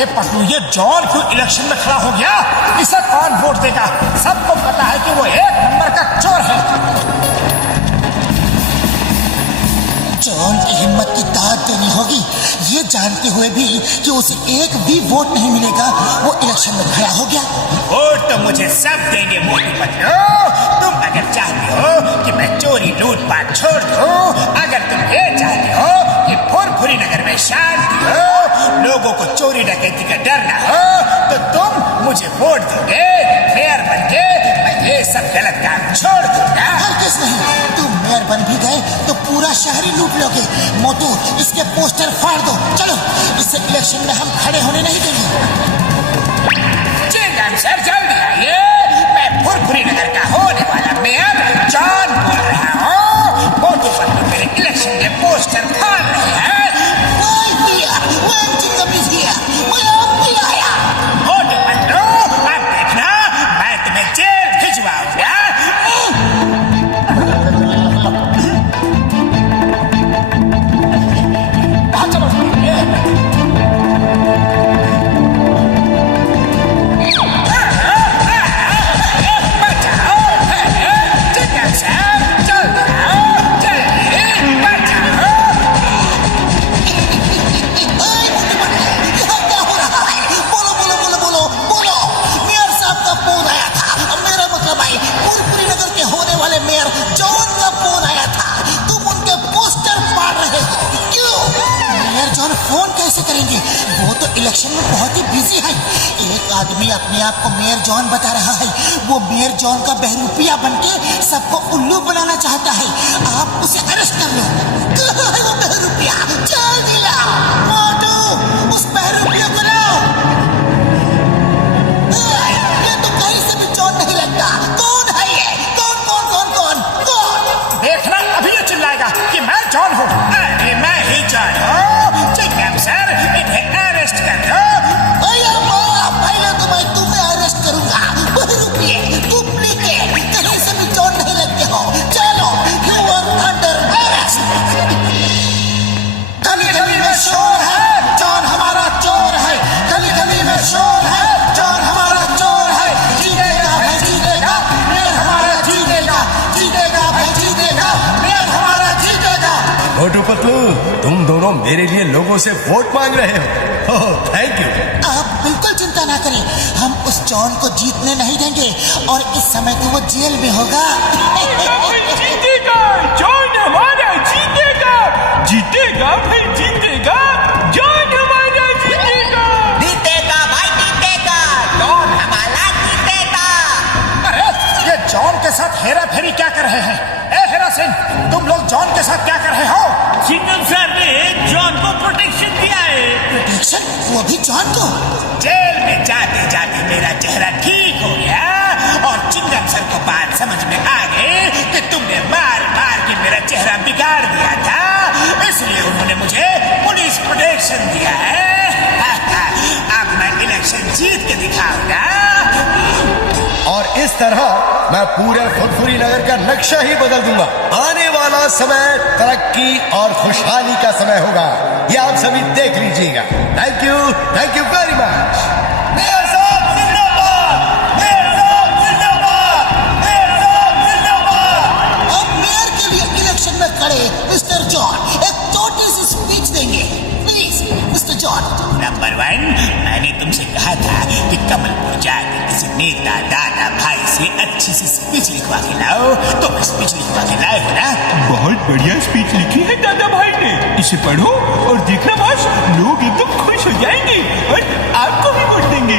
ये पटलू, ये जॉन क्यों इलेक्शन में खड़ा हो गया? इसे कौन वोट देगा? सबको पता है कि वो एक नंबर का चोर है। जॉन की हिम्मत की दाद देनी होगी। ये जानते हुए भी कि उसे एक भी वोट नहीं मिलेगा, वो इलेक्शन में खड़ा हो गया। वोट तो मुझे सब देंगे मोटू पतलू। तुम अगर चाहते हो कि मैं चोरी लूटपाट छोड़ दूं, अगर तुम ये चाहते हो कि फुरफुरी नगर में शांति हो, लोगों को चोरी डकैती का डर ना हो, तो तुम मुझे वोट दोगे। मेयर बन के मैं ये सब गलत काम छोड़ दूंगा। हरगिज़ नहीं, तुम मेयर बन भी गए तो पूरा शहर ही लूट लोगे। मोटू, इसके पोस्टर फाड़ दो। चलो, इसे इलेक्शन में हम खड़े होने नहीं देंगे। चिंगम सर, जल्दी आइए। मैं फुरफुरी नगर का होने वाला मेयर जॉन बोल रहा हूँ। मोटू पतलू मेरे इलेक्शन के पोस्टर फाड़ रहे हैं। मोटू पतलू, अब देखना मैं तुम्हें जेल भिजवाऊंगा। फोन कैसे करेंगे? वो तो इलेक्शन में बहुत ही बिजी है। एक आदमी अपने आप को मेयर जॉन बता रहा है। वो मेयर जॉन का बहरूपिया बनके सबको उल्लू बनाना चाहता है। आप उसे अरेस्ट कर लो। कहाँ है वो बहरूपिया? जल्दी लाओ। मोटू, उस बहरूपिया को लाओ। ये तो कहीं से भी जॉन नहीं लगता। कौन है ये? कौन कौन कौन कौन कौन? देखना, अभी ये चिल्लाएगा कि मैं जॉन हूँ। अरे मैं ही जॉन हूँ। सर, इन्हें अरेस्ट कर दो। पहले तो मैं तुम्हें अरेस्ट करूंगा। बहरूपिये, डुप्लीकेट, कहीं से भी जॉन नहीं लगते हो। चलो, यू आर अंडर अरेस्ट। गली गली में शोर है, जॉन हमारा चोर है। गली गली में शोर है, जॉन हमारा चोर है। जीतेगा भाई जीतेगा, मेयर हमारा जीतेगा। जीतेगा भाई जीतेगा, मेयर हमारा जीतेगा। मोटू पतलू, तुम दोनों मेरे लिए लोगों से वोट मांग रहे हो। ओह, थैंक यू। आप बिल्कुल चिंता ना करें, हम उस जॉन को जीतने नहीं देंगे और इस समय तो वो जेल में होगा। जीतेगा, जॉन हमारा जीतेगा। जीतेगा भाई जीतेगा, जॉन हमारा जीतेगा। जीतेगा भाई जीतेगा, जॉन हमारा जीतेगा। अरे ये जॉन के साथ हेरा फेरी क्या कर रहे हैं? ए हेरा सिंह, तुम लोग जॉन के साथ क्या कर रहे हो? सिंघम सर ने जॉन को प्रोटेक्शन दिया है। प्रोटेक्शन? वो भी जॉन को? जेल में जाते जाते मेरा चेहरा ठीक हो गया और चिंगम सर को बात समझ में आ गई कि तुमने मार मार के मेरा चेहरा बिगाड़ दिया था, इसलिए उन्होंने मुझे पुलिस प्रोटेक्शन दिया है। अब मैं इलेक्शन जीत के दिखाऊंगा। और इस तरह मैं पूरे फुरफुरी नगर का नक्शा ही बदल दूंगा। आने वाला समय तरक्की और खुशहाली का समय होगा, ये आप सभी देख लीजिएगा। Thank you very much. Mayor साहब जिंदाबाद, मेयर साहब जिंदाबाद, मेयर साहब जिंदाबाद। अब मेयर के लिए इलेक्शन में खड़े मिस्टर जॉन एक छोटी सी स्पीच देंगे। Please mister John. नंबर 1, मैंने तुमसे कहा था कि कमलपुर जाकर किसी नेता दादा भाई से अच्छी सी स्पीच लिखवा के लाओ, तो मैं स्पीच लिखवा के लाए हो ना? बहुत बढ़िया स्पीच लिखी है दादा भाई ने। इसे पढ़ो और देखना बस, लोग एकदम खुश हो जाएंगे और आपको भी वोट देंगे।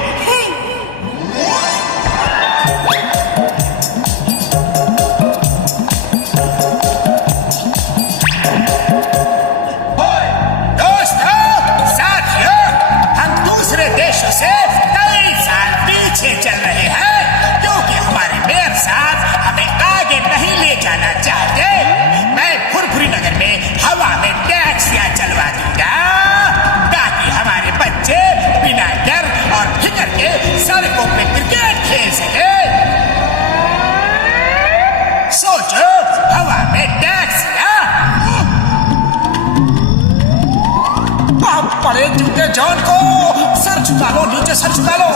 देशों से कई साल पीछे चल रहे हैं, क्योंकि हमारे मेयर साहब हमें आगे नहीं ले जाना चाहते। मैं फुरफुरी नगर में हवा में टैक्सियां चलवा दूंगा ताकि हमारे बच्चे बिना मारे जूते जॉन को। सर झुका लो, नीचे सर झुका लो।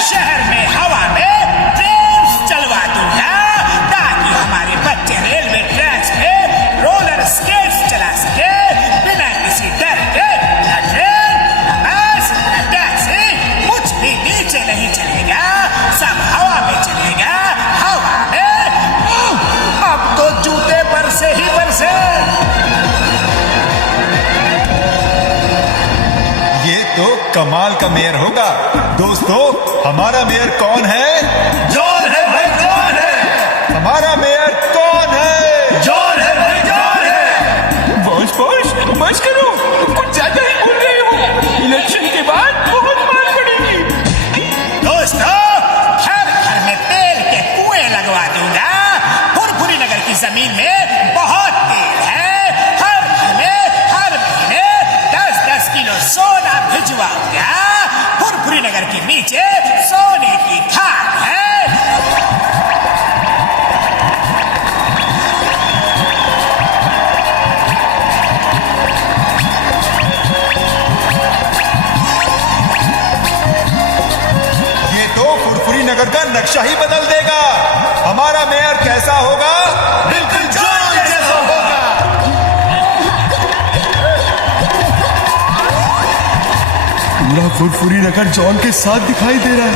शहर में हवा में ट्रेन चलवा दूंगा ताकि हमारे बच्चे रेलवे ट्रैक्स पे रोलर स्केट्स चला सके बिना किसी डर के। न ट्रेन, न बस, न टैक्सी, कुछ भी नीचे नहीं चलेगा, सब हवा में चलेगा, हवा में। अब तो जूते बरसे ही बरसे। ये तो कमाल का मेयर होगा। दोस्तों, हमारा मेयर कौन है? जॉन है भाई, जॉन है। हमारा मेयर कौन है? जॉन है भाई, जॉन है। बॉस बस करो, कुछ ज्यादा ही बोल रहे हो। इलेक्शन के बाद बहुत मार पड़ेगी। दोस्तों, घर घर में तेल के कुएं लगवा दूंगा। फुरफुरी नगर की जमीन में बहुत तेल है। हर घर में हर महीने 10-10 किलो सोना भिजवाऊंगा। फुरफुरी नगर के नीचे सोने की खान है। ये तो फुरफुरी नगर का नक्शा ही बदल देगा। हमारा मेयर कैसा होगा? बिल्कुल जॉन जैसा होगा। पूरा फुरफुरी नगर जॉन के साथ दिखाई दे रहा है।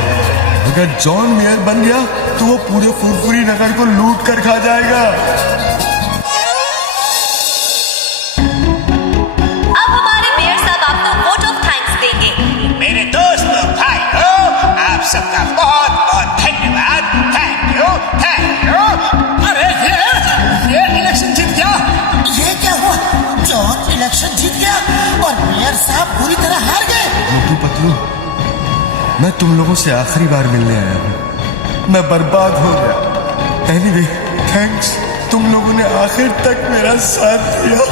अगर जॉन मेयर बन गया तो वो पूरे फुरफुरी नगर को लूट कर खा जाएगा। अब हमारे मेयर साहब आपको वोट ऑफ थैंक्स देंगे। मेरे दोस्तों, भाइयों, आप सबका बहुत बहुत धन्यवाद। Thank you, thank you. अरे ये इलेक्शन जीत गया। ये क्या हुआ? जॉन इलेक्शन जीत गया और मेयर साहब बुरी तरह हार गए। मोटू पतलू, मैं तुम लोगों से आखिरी बार मिलने आया हूँ। मैं बर्बाद हो गया। एनीवे, थैंक्स, तुम लोगों ने आखिर तक मेरा साथ दिया।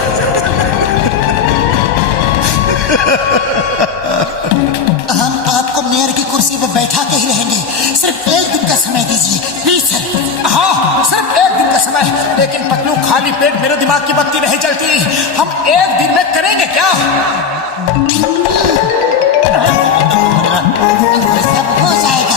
हम आपको मेयर की कुर्सी पे बैठा के ही रहेंगे। सिर्फ एक दिन का समय दीजिए प्लीज सर। हाँ, सिर्फ एक दिन का समय। लेकिन पतलू, खाली पेट मेरे दिमाग की बत्ती नहीं जलती। हम एक दिन में करेंगे क्या? सब हो जाएगा।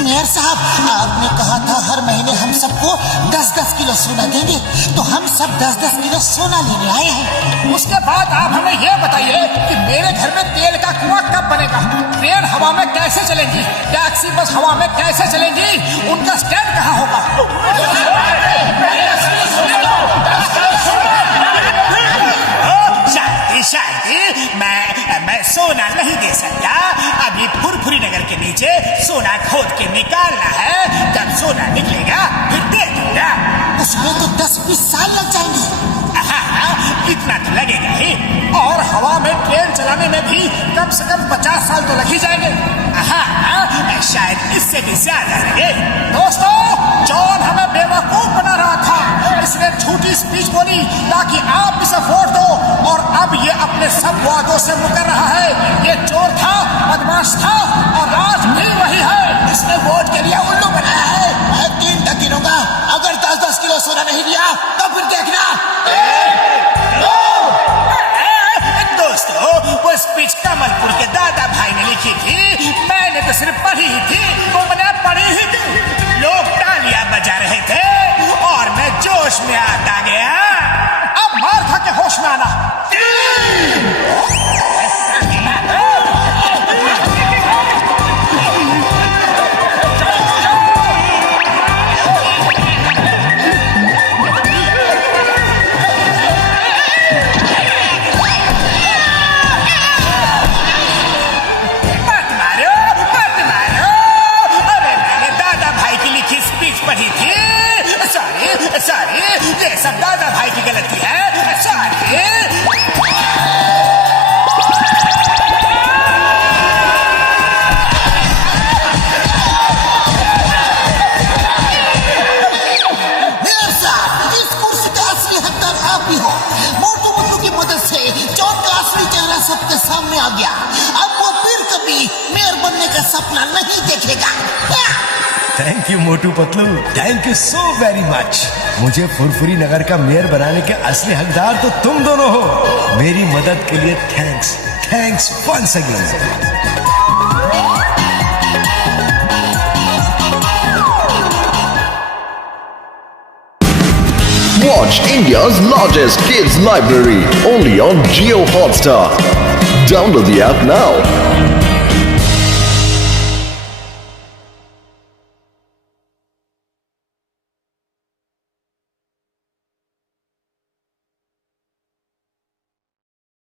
मेयर साहब, आपने कहा था हर महीने हम सबको 10-10 किलो सोना देंगे, तो हम सब 10-10 किलो सोना लेने आए हैं। उसके बाद आप हमें यह बताइए कि मेरे घर में तेल का कुआं कब बनेगा? ट्रेन हवा में कैसे चलेंगी? टैक्सी बस हवा में कैसे चलेंगी? उनका स्टैंड कहाँ होगा? शांति शांति, मैं सोना नहीं दे सकता। अभी फुरफुरी नगर के नीचे सोना खोद के निकालना है। जब सोना निकलेगा फिर दे दूंगा। उसमें तो 10-20 साल लग जाएंगे। इतना तो लगेगा ही। और हवा में ट्रेन चलाने में भी कम से कम 50 साल तो लग ही जाएंगे। शायद इससे भी ज्यादा लगे। दोस्तों, जॉन हमें बेवकूफ बना रहा था। इसने झूठी स्पीच बोली ताकि आप इसे वोट दो, और अब ये अपने सब वादों से मुकर रहा है। ये चोर था, बदमाश था, और आज भी वही है। इसने वोट के लिए उल्लू बनाया है। मैं 3 तक गिनूंगा। अगर 10-10 किलो सोना नहीं दिया तो फिर देखना। दोस्तों, वो स्पीच कमलपुर के दादा भाई ने लिखी थी। मैंने तो सिर्फ पढ़ी ही थी। तुमने पढ़ी ही थी। लोग तालियां बजा रहे थे और मैं जोश में आता गया। अब मार खा के होश में आना। आ गया। अब वो फिर कभी मेयर बनने का सपना नहीं देखेगा। Thank you Motu Patlu, thank you so very much. मुझे फुरफुरी नगर का मेयर बनाने के असली हकदार तो तुम दोनों हो। मेरी मदद के लिए thanks, thanks once again. Watch India's largest kids library only on Jio Hotstar. Download the app now.